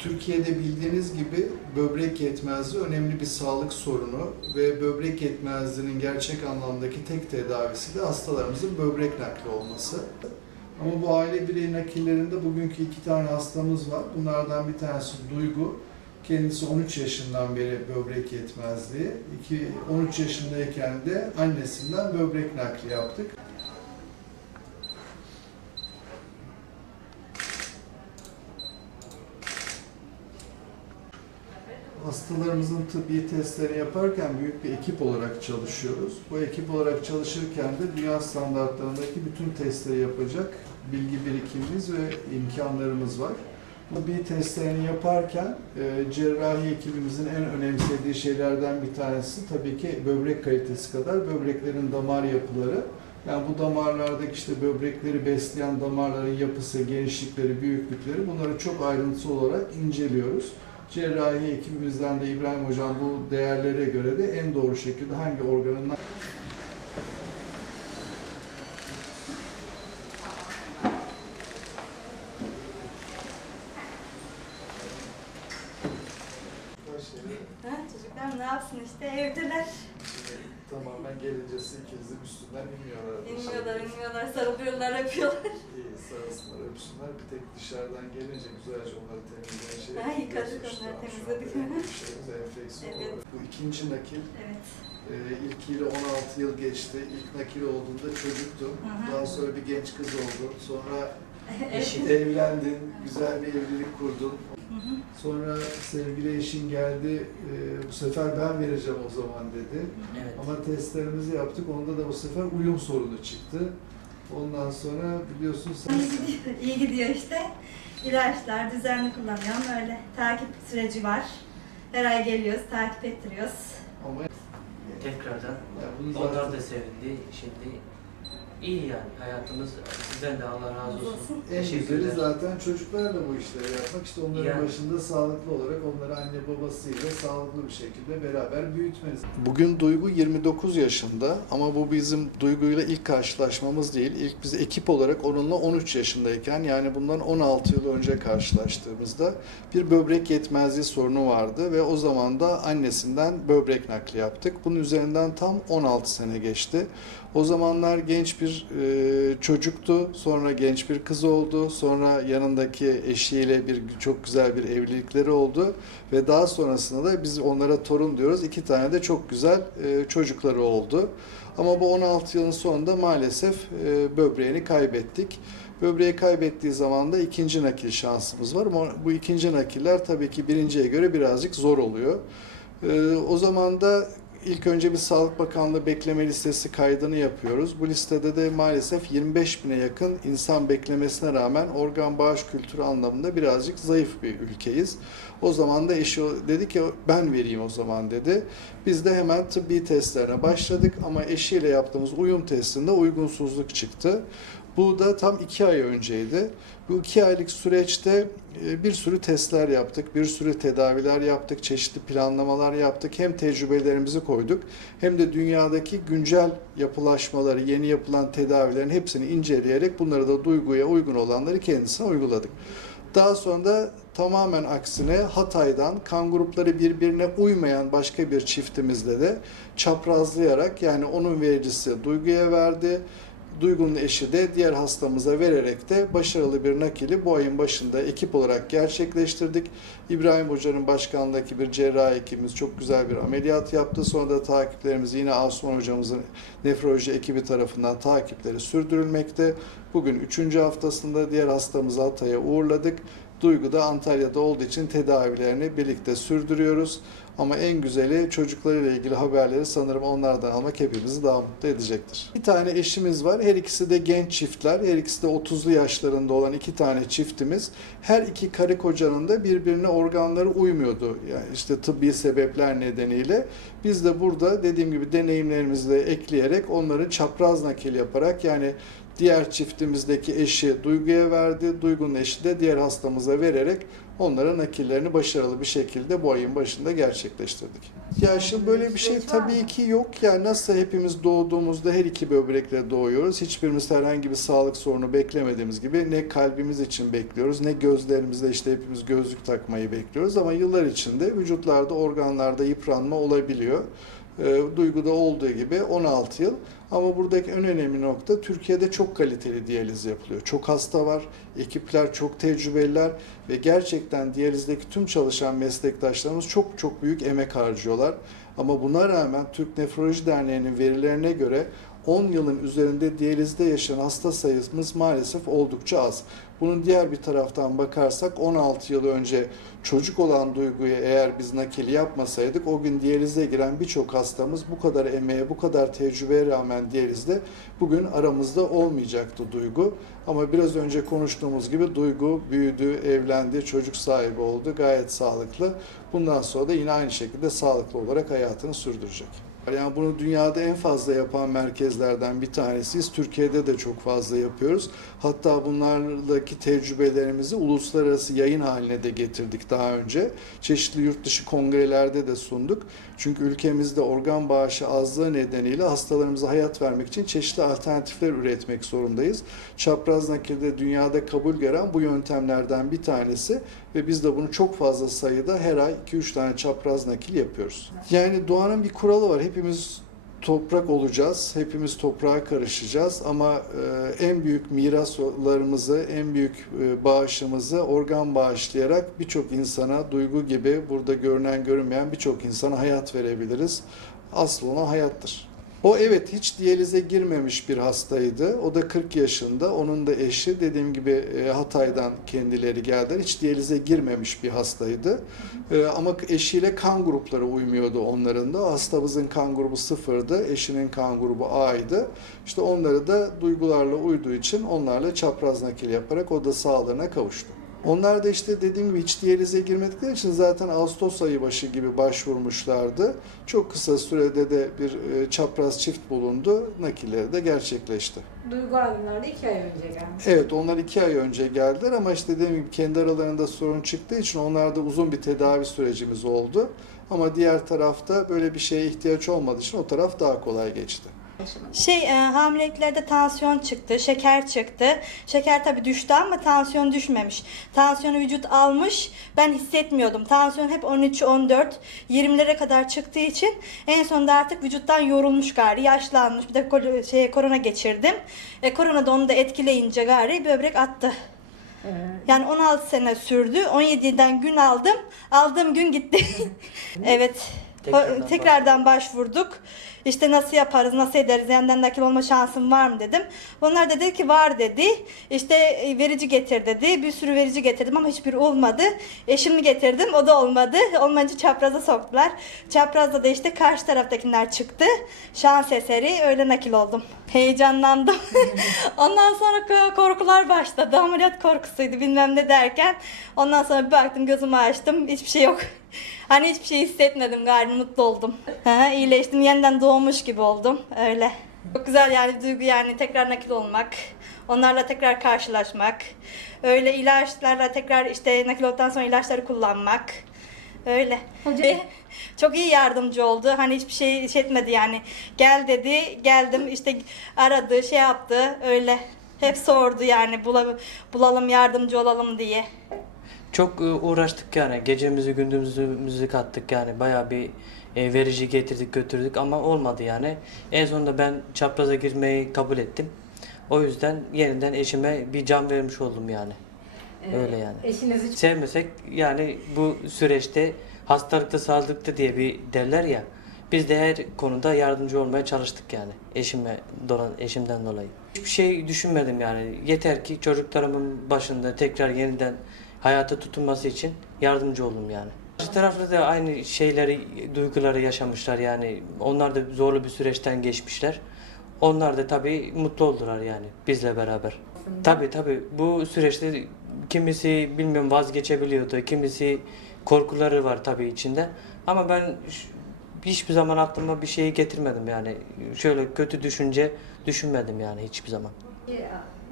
Türkiye'de bildiğiniz gibi böbrek yetmezliği önemli bir sağlık sorunu ve böbrek yetmezliğinin gerçek anlamdaki tek tedavisi de hastalarımızın böbrek nakli olması. Ama bu aile birey nakillerinde bugünkü iki tane hastamız var. Bunlardan bir tanesi Duygu. Kendisi 13 yaşından beri böbrek yetmezliği. İki, 13 yaşındayken de annesinden böbrek nakli yaptık. Hastalarımızın tıbbi testlerini yaparken büyük bir ekip olarak çalışıyoruz. Bu ekip olarak çalışırken de dünya standartlarındaki bütün testleri yapacak bilgi birikimimiz ve imkanlarımız var. Bu bir testlerini yaparken e, cerrahi ekibimizin en önemsediği şeylerden bir tanesi tabii ki böbrek kalitesi kadar böbreklerin damar yapıları. Yani bu damarlardaki işte böbrekleri besleyen damarların yapısı, genişlikleri, büyüklükleri bunları çok ayrıntılı olarak inceliyoruz. Cerrahi ekibimizden de İbrahim Hocam bu değerlere göre de en doğru şekilde hangi organın Ha, çocuklar ne yapsın işte evdeler. Gelincesi ikinizin üstünden inmiyorlar. İnmiyorlar, inmiyorlar, sarılıyorlar, öpüyorlar. İyi sarılsınlar, öpsünler. Bir tek dışarıdan gelince güzelce onları temizleyen şey. Ha, yıkadık onları, temizledik. Şeyimiz enfeksiyon Evet. olarak. Bu ikinci nakil. Evet. Ee, ilkiyle 16 yıl geçti. İlk nakil olduğunda çocuktu. Hı. Daha sonra bir genç kız oldu. Sonra Evet. evlendin, güzel bir evlilik kurdun. Hı. Sonra sevgili eşin geldi, "Ee, bu sefer ben vereceğim o zaman dedi. Evet. Ama testlerimizi yaptık, onda da bu sefer uyum sorunu çıktı. Ondan sonra biliyorsun sen... İyi gidiyor, iyi gidiyor işte. İlaçlar düzenli kullanıyorum öyle. Takip süreci var. Her ay geliyoruz, takip ettiriyoruz. Ama Tekrardan yani onlar zaten da sevindi. Şimdi iyi yani hayatımız sizden de Allah razı olsun. Olsun. en güzeli Teşekkürler. zaten çocuklarla bu işleri yapmak. İşte onların Yani. başında sağlıklı olarak onları anne babasıyla sağlıklı bir şekilde beraber büyütmeniz. Bugün Duygu 29 yaşında ama bu bizim Duygu'yla ilk karşılaşmamız değil. İlk biz ekip olarak onunla 13 yaşındayken yani bundan 16 yıl önce karşılaştığımızda bir böbrek yetmezliği sorunu vardı ve o zaman da annesinden böbrek nakli yaptık. Bunun üzerinden tam 16 sene geçti. O zamanlar genç bir e, çocuktu, sonra genç bir kız oldu, sonra yanındaki eşiyle bir çok güzel bir evlilikleri oldu ve daha sonrasında da biz onlara torun diyoruz. İki tane de çok güzel e, çocukları oldu. Ama bu 16 yılın sonunda maalesef e, böbreğini kaybettik. Böbreği kaybettiği zaman da ikinci nakil şansımız var ama bu ikinci nakiller tabii ki birinciye göre birazcık zor oluyor. E, o zaman da İlk önce bir Sağlık Bakanlığı bekleme listesi kaydını yapıyoruz. Bu listede de maalesef 25 bine yakın insan beklemesine rağmen organ bağış kültürü anlamında birazcık zayıf bir ülkeyiz. O zaman da eşi dedi ki ben vereyim o zaman dedi. Biz de hemen tıbbi testlerine başladık ama eşiyle yaptığımız uyum testinde uygunsuzluk çıktı. Bu da tam iki ay önceydi. Bu iki aylık süreçte e, bir sürü testler yaptık, bir sürü tedaviler yaptık, çeşitli planlamalar yaptık. Hem tecrübelerimizi koyduk hem de dünyadaki güncel yapılaşmaları, yeni yapılan tedavilerin hepsini inceleyerek bunları da duyguya uygun olanları kendisine uyguladık. Daha sonra da tamamen aksine Hatay'dan kan grupları birbirine uymayan başka bir çiftimizle de çaprazlayarak yani onun vericisi Duygu'ya verdi. Duygu'nun eşi de diğer hastamıza vererek de başarılı bir nakili bu ayın başında ekip olarak gerçekleştirdik. İbrahim Hoca'nın başkanlığındaki bir cerrahi ekibimiz çok güzel bir ameliyat yaptı. Sonra da takiplerimiz yine Asuman Hocamızın nefroloji ekibi tarafından takipleri sürdürülmekte. Bugün üçüncü haftasında diğer hastamızı Hatay'a uğurladık. Duygu da Antalya'da olduğu için tedavilerini birlikte sürdürüyoruz. Ama en güzeli çocuklarıyla ilgili haberleri sanırım onlardan almak hepimizi daha mutlu edecektir. Bir tane eşimiz var. Her ikisi de genç çiftler. Her ikisi de 30'lu yaşlarında olan iki tane çiftimiz. Her iki karı kocanın da birbirine organları uymuyordu. Yani işte tıbbi sebepler nedeniyle. Biz de burada dediğim gibi deneyimlerimizi de ekleyerek onları çapraz nakil yaparak yani diğer çiftimizdeki eşi Duygu'ya verdi. Duygu'nun eşi de diğer hastamıza vererek onlara nakillerini başarılı bir şekilde bu ayın başında gerçekleştirdik. Ya şimdi böyle bir şey tabii ki yok. Yani nasıl hepimiz doğduğumuzda her iki böbrekle doğuyoruz. Hiçbirimiz herhangi bir sağlık sorunu beklemediğimiz gibi ne kalbimiz için bekliyoruz ne gözlerimizde işte hepimiz gözlük takmayı bekliyoruz. Ama yıllar içinde vücutlarda, organlarda yıpranma olabiliyor. E, duyguda olduğu gibi 16 yıl. Ama buradaki en önemli nokta Türkiye'de çok kaliteli diyaliz yapılıyor. Çok hasta var, ekipler çok tecrübeliler ve gerçekten diyalizdeki tüm çalışan meslektaşlarımız çok çok büyük emek harcıyorlar. Ama buna rağmen Türk Nefroloji Derneği'nin verilerine göre 10 yılın üzerinde diyalizde yaşayan hasta sayımız maalesef oldukça az. Bunun diğer bir taraftan bakarsak 16 yıl önce çocuk olan duyguyu eğer biz nakili yapmasaydık o gün diyalize giren birçok hastamız bu kadar emeğe, bu kadar tecrübeye rağmen diyalizde bugün aramızda olmayacaktı duygu. Ama biraz önce konuştuğumuz gibi duygu büyüdü, evlendi, çocuk sahibi oldu, gayet sağlıklı. Bundan sonra da yine aynı şekilde sağlıklı olarak hayatını sürdürecek. Yani bunu dünyada en fazla yapan merkezlerden bir tanesiyiz. Türkiye'de de çok fazla yapıyoruz. Hatta bunlardaki tecrübelerimizi uluslararası yayın haline de getirdik daha önce. Çeşitli yurt dışı kongrelerde de sunduk. Çünkü ülkemizde organ bağışı azlığı nedeniyle hastalarımıza hayat vermek için çeşitli alternatifler üretmek zorundayız. Çapraz nakilde dünyada kabul gören bu yöntemlerden bir tanesi ve biz de bunu çok fazla sayıda her ay 2-3 tane çapraz nakil yapıyoruz. Yani doğanın bir kuralı var. Hepimiz toprak olacağız. Hepimiz toprağa karışacağız ama e, en büyük miraslarımızı, en büyük e, bağışımızı organ bağışlayarak birçok insana duygu gibi burada görünen görünmeyen birçok insana hayat verebiliriz. Asıl olan hayattır. O evet hiç diyalize girmemiş bir hastaydı. O da 40 yaşında. Onun da eşi dediğim gibi e, Hatay'dan kendileri geldiler. Hiç diyalize girmemiş bir hastaydı. E, Ama eşiyle kan grupları uymuyordu onların da. Hastamızın kan grubu sıfırdı. Eşinin kan grubu A'ydı. İşte onları da duygularla uyduğu için onlarla çapraz nakil yaparak o da sağlığına kavuştu. Onlar da işte dediğim gibi hiç diyalize girmedikleri için zaten Ağustos ayı başı gibi başvurmuşlardı. Çok kısa sürede de bir e, çapraz çift bulundu. Nakilleri de gerçekleşti. Duygu Aydınlar da iki ay önce gelmiş. Evet onlar iki ay önce geldiler ama işte dediğim gibi kendi aralarında sorun çıktığı için onlarda uzun bir tedavi sürecimiz oldu. Ama diğer tarafta böyle bir şeye ihtiyaç olmadığı için o taraf daha kolay geçti. Şey e, hamileliklerde tansiyon çıktı, şeker çıktı. Şeker tabii düştü ama tansiyon düşmemiş. Tansiyonu vücut almış. Ben hissetmiyordum. Tansiyon hep 13, 14, 20'lere kadar çıktığı için en sonunda artık vücuttan yorulmuş gari, yaşlanmış. Bir de kol- şey korona geçirdim. E, korona da onu da etkileyince gari böbrek attı. Yani 16 sene sürdü. 17'den gün aldım. Aldığım gün gitti. evet. Tekrardan O- Tekrardan başvurduk. İşte nasıl yaparız, nasıl ederiz, yandan nakil olma şansım var mı dedim. Onlar dedi ki var dedi. İşte e, verici getir dedi. Bir sürü verici getirdim ama hiçbir olmadı. Eşimi getirdim, o da olmadı. Olmayınca çapraza soktular. Çaprazda da işte karşı taraftakiler çıktı. Şans eseri öyle nakil oldum. Heyecanlandım. Ondan sonra ko- korkular başladı. Ameliyat korkusuydu bilmem ne derken. Ondan sonra bir baktım gözümü açtım. Hiçbir şey yok. Hani hiçbir şey hissetmedim galiba mutlu oldum. İyileştim yeniden doğmuş gibi oldum öyle. Çok güzel yani duygu yani tekrar nakil olmak. Onlarla tekrar karşılaşmak. Öyle ilaçlarla tekrar işte nakil olduktan sonra ilaçları kullanmak. Öyle. Hocam- Ve çok iyi yardımcı oldu. Hani hiçbir şey iş etmedi yani. Gel dedi, geldim işte aradı, şey yaptı öyle. Hep sordu yani bula- bulalım yardımcı olalım diye. Çok e, uğraştık yani. Gecemizi gündüzümüzü kattık yani. Bayağı bir e, verici getirdik götürdük ama olmadı yani. En sonunda ben çapraza girmeyi kabul ettim. O yüzden yeniden eşime bir can vermiş oldum yani. Öyle yani. Eşinizi Sevmesek yani bu süreçte hastalıkta sağlıkta diye bir derler ya. Biz de her konuda yardımcı olmaya çalıştık yani. Eşime dolan eşimden dolayı. Hiçbir şey düşünmedim yani. Yeter ki çocuklarımın başında tekrar yeniden hayata tutunması için yardımcı oldum yani. Karşı tarafta da aynı şeyleri, duyguları yaşamışlar yani. Onlar da zorlu bir süreçten geçmişler. Onlar da tabii mutlu oldular yani bizle beraber. Tabii tabii bu süreçte kimisi bilmiyorum vazgeçebiliyordu, kimisi korkuları var tabii içinde. Ama ben hiçbir zaman aklıma bir şeyi getirmedim yani. Şöyle kötü düşünce düşünmedim yani hiçbir zaman.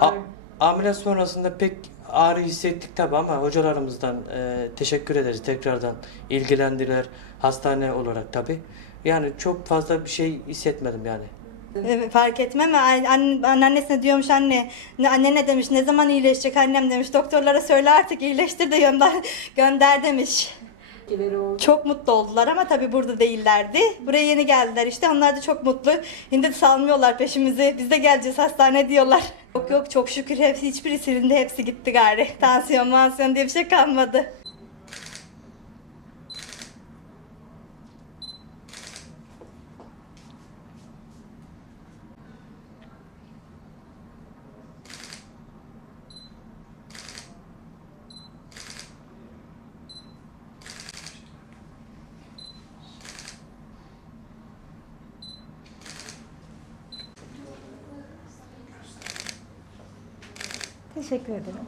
A- ameliyat sonrasında pek ağrı hissettik tabi ama hocalarımızdan e, teşekkür ederiz tekrardan ilgilendiler hastane olarak tabi. Yani çok fazla bir şey hissetmedim yani. Fark etmem. An- an- Anneannesine diyormuş anne. Ne, anne ne demiş? Ne zaman iyileşecek annem demiş. Doktorlara söyle artık iyileştir de gönder, gönder demiş. İleri oldu. Çok mutlu oldular ama tabii burada değillerdi. Buraya yeni geldiler işte. Onlar da çok mutlu. Şimdi de salmıyorlar peşimizi. Biz de geleceğiz hastane diyorlar. Yok yok çok şükür hepsi hiçbiri silindi. Hepsi gitti gari. Tansiyon mansiyon diye bir şey kalmadı. Teşekkür ederim.